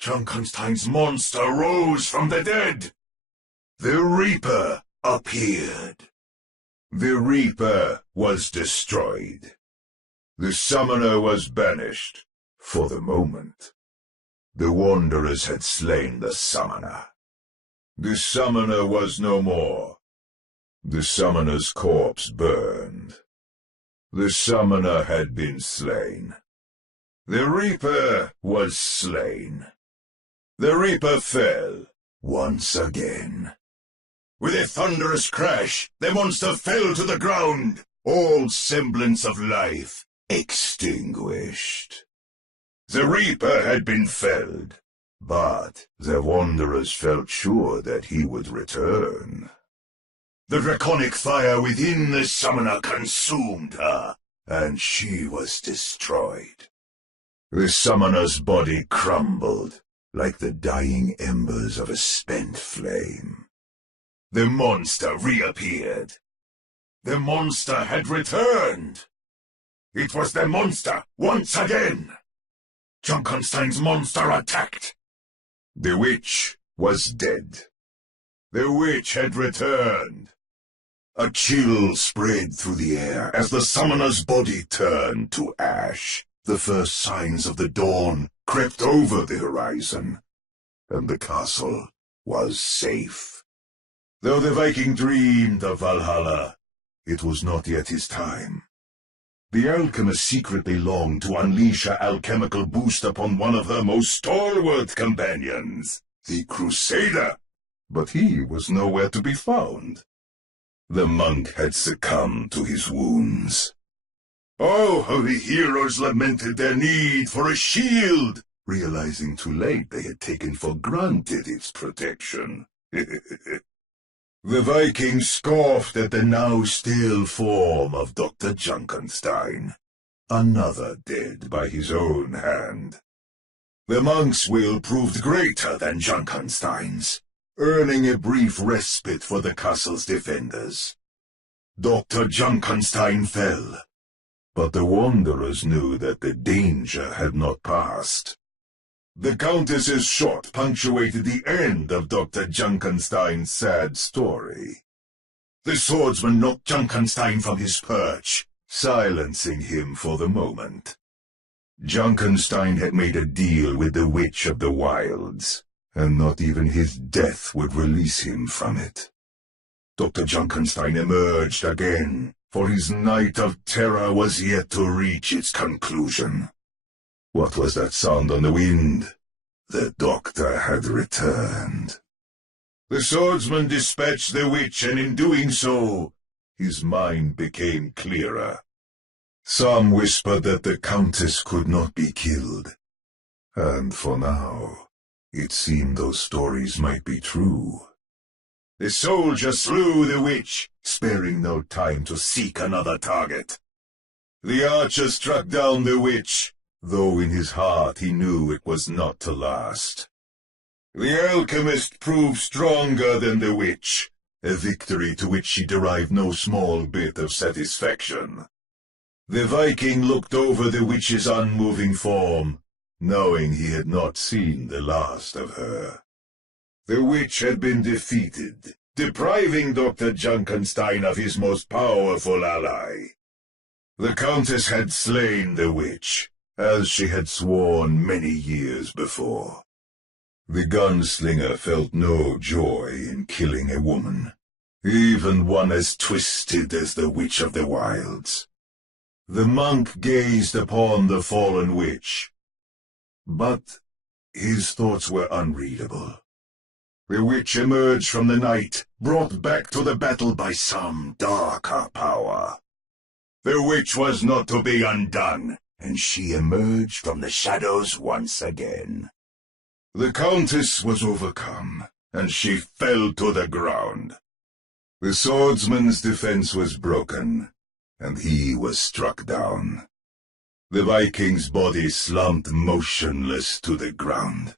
Junkenstein's monster rose from the dead. The Reaper appeared. The Reaper was destroyed. The summoner was banished, for the moment. The Wanderers had slain the summoner. The summoner was no more. The summoner's corpse burned. The summoner had been slain. The Reaper was slain. The Reaper fell, once again. With a thunderous crash, the monster fell to the ground, all semblance of life extinguished. The Reaper had been felled, but the Wanderers felt sure that he would return. The draconic fire within the summoner consumed her, and she was destroyed. The summoner's body crumbled like the dying embers of a spent flame. The monster reappeared. The monster had returned. It was the monster once again. Junkenstein's monster attacked. The witch was dead. The witch had returned. A chill spread through the air as the summoner's body turned to ash. The first signs of the dawn crept over the horizon, and the castle was safe. Though the Viking dreamed of Valhalla, it was not yet his time. The alchemist secretly longed to unleash an alchemical boost upon one of her most stalwart companions, the Crusader, but he was nowhere to be found. The monk had succumbed to his wounds. Oh, how the heroes lamented their need for a shield, realizing too late they had taken for granted its protection. The Vikings scoffed at the now still form of Dr. Junkenstein, another dead by his own hand. The monk's will proved greater than Junkenstein's, earning a brief respite for the castle's defenders. Dr. Junkenstein fell, but the Wanderers knew that the danger had not passed. The Countess's shot punctuated the end of Dr. Junkenstein's sad story. The swordsman knocked Junkenstein from his perch, silencing him for the moment. Junkenstein had made a deal with the Witch of the Wilds, and not even his death would release him from it. Dr. Junkenstein emerged again, for his night of terror was yet to reach its conclusion. What was that sound on the wind? The doctor had returned. The swordsman dispatched the witch, and in doing so, his mind became clearer. Some whispered that the Countess could not be killed, and for now, it seemed those stories might be true. The soldier slew the witch, sparing no time to seek another target. The archer struck down the witch, though in his heart he knew it was not to last. The alchemist proved stronger than the witch, a victory to which she derived no small bit of satisfaction. The Viking looked over the witch's unmoving form, knowing he had not seen the last of her. The witch had been defeated, depriving Dr. Junkenstein of his most powerful ally. The Countess had slain the witch, as she had sworn many years before. The gunslinger felt no joy in killing a woman, even one as twisted as the Witch of the Wilds. The monk gazed upon the fallen witch, but his thoughts were unreadable. The witch emerged from the night, brought back to the battle by some darker power. The witch was not to be undone, and she emerged from the shadows once again. The Countess was overcome, and she fell to the ground. The swordsman's defense was broken, and he was struck down. The Viking's body slumped motionless to the ground.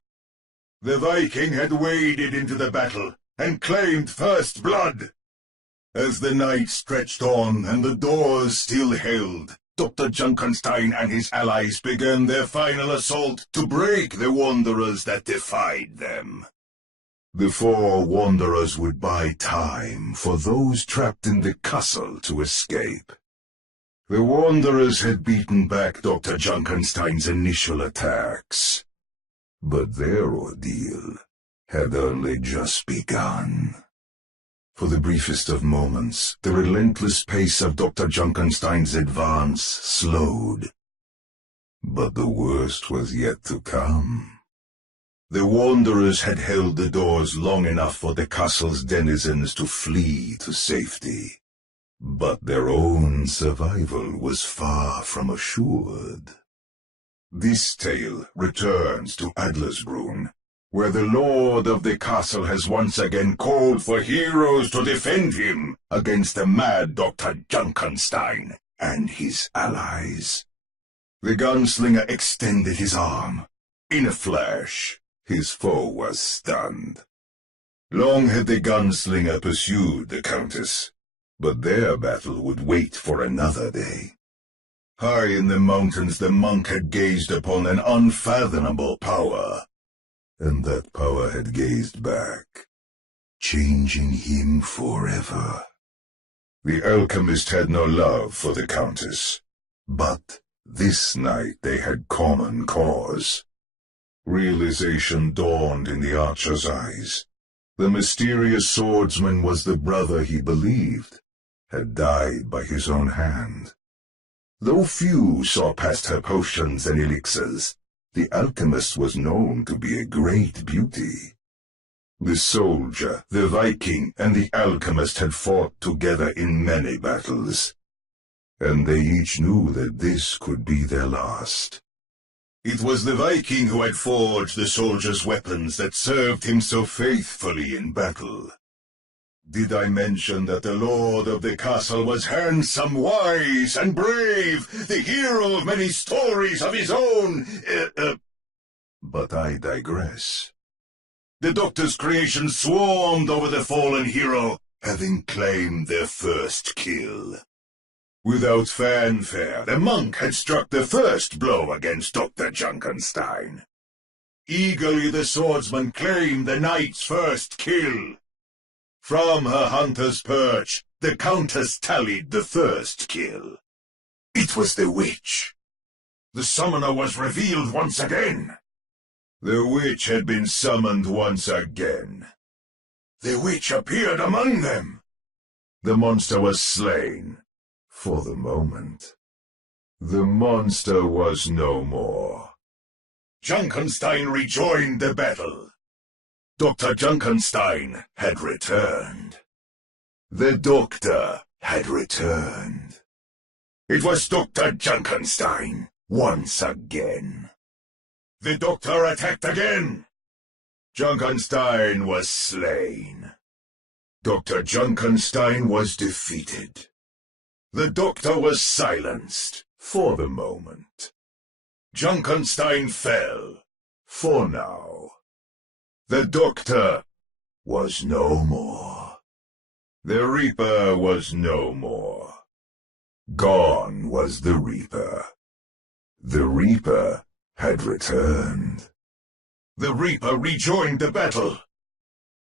The Viking had waded into the battle and claimed first blood. As the night stretched on and the doors still held, Dr. Junkenstein and his allies began their final assault to break the Wanderers that defied them. The four Wanderers would buy time for those trapped in the castle to escape. The Wanderers had beaten back Dr. Junkenstein's initial attacks, but their ordeal had only just begun. For the briefest of moments, the relentless pace of Dr. Junkenstein's advance slowed. But the worst was yet to come. The Wanderers had held the doors long enough for the castle's denizens to flee to safety. But their own survival was far from assured. This tale returns to Adlersbrunn, where the lord of the castle has once again called for heroes to defend him against the mad Dr. Junkenstein and his allies. The gunslinger extended his arm. In a flash, his foe was stunned. Long had the gunslinger pursued the countess, but their battle would wait for another day. High in the mountains the monk had gazed upon an unfathomable power, and that power had gazed back, changing him forever. The alchemist had no love for the countess, but this night they had common cause. Realization dawned in the archer's eyes. The mysterious swordsman was the brother he believed had died by his own hand. Though few saw past her potions and elixirs, the alchemist was known to be a great beauty. The soldier, the Viking, and the alchemist had fought together in many battles, and they each knew that this could be their last. It was the Viking who had forged the soldier's weapons that served him so faithfully in battle. Did I mention that the lord of the castle was handsome, wise, and brave, the hero of many stories of his own? But I digress. The doctor's creations swarmed over the fallen hero, having claimed their first kill. Without fanfare, the monk had struck the first blow against Dr. Junkenstein. Eagerly the swordsman claimed the knight's first kill. From her hunter's perch, the countess tallied the first kill. It was the witch. The summoner was revealed once again. The witch had been summoned once again. The witch appeared among them. The monster was slain. For the moment. The monster was no more. Junkenstein rejoined the battle. Dr. Junkenstein had returned. The doctor had returned. It was Dr. Junkenstein once again. The doctor attacked again. Junkenstein was slain. Dr. Junkenstein was defeated. The doctor was silenced, for the moment. Junkenstein fell, for now. The doctor was no more. The Reaper was no more. Gone was the Reaper. The Reaper had returned. The Reaper rejoined the battle.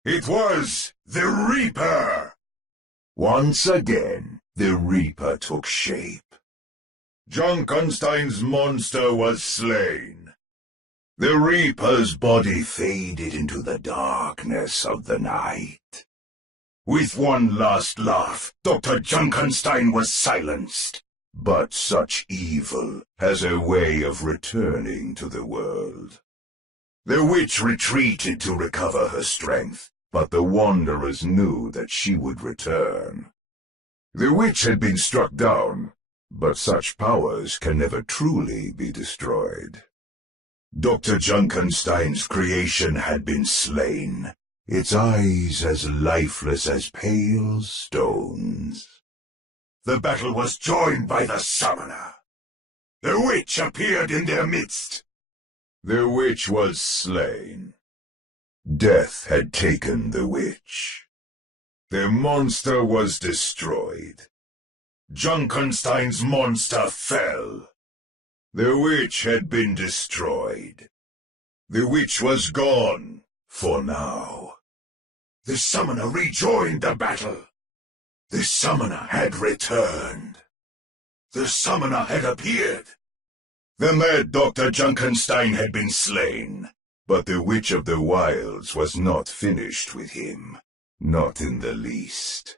It was the Reaper! Once again, the Reaper took shape. Junkenstein's monster was slain. The Reaper's body faded into the darkness of the night. With one last laugh, Dr. Junkenstein was silenced. But such evil has a way of returning to the world. The witch retreated to recover her strength, but the Wanderers knew that she would return. The witch had been struck down, but such powers can never truly be destroyed. Dr. Junkenstein's creation had been slain, its eyes as lifeless as pale stones. The battle was joined by the summoner. The witch appeared in their midst. The witch was slain. Death had taken the witch. The monster was destroyed. Junkenstein's monster fell. The witch had been destroyed. The witch was gone, for now. The summoner rejoined the battle. The summoner had returned. The summoner had appeared. The mad Dr. Junkenstein had been slain, but the Witch of the Wilds was not finished with him, not in the least.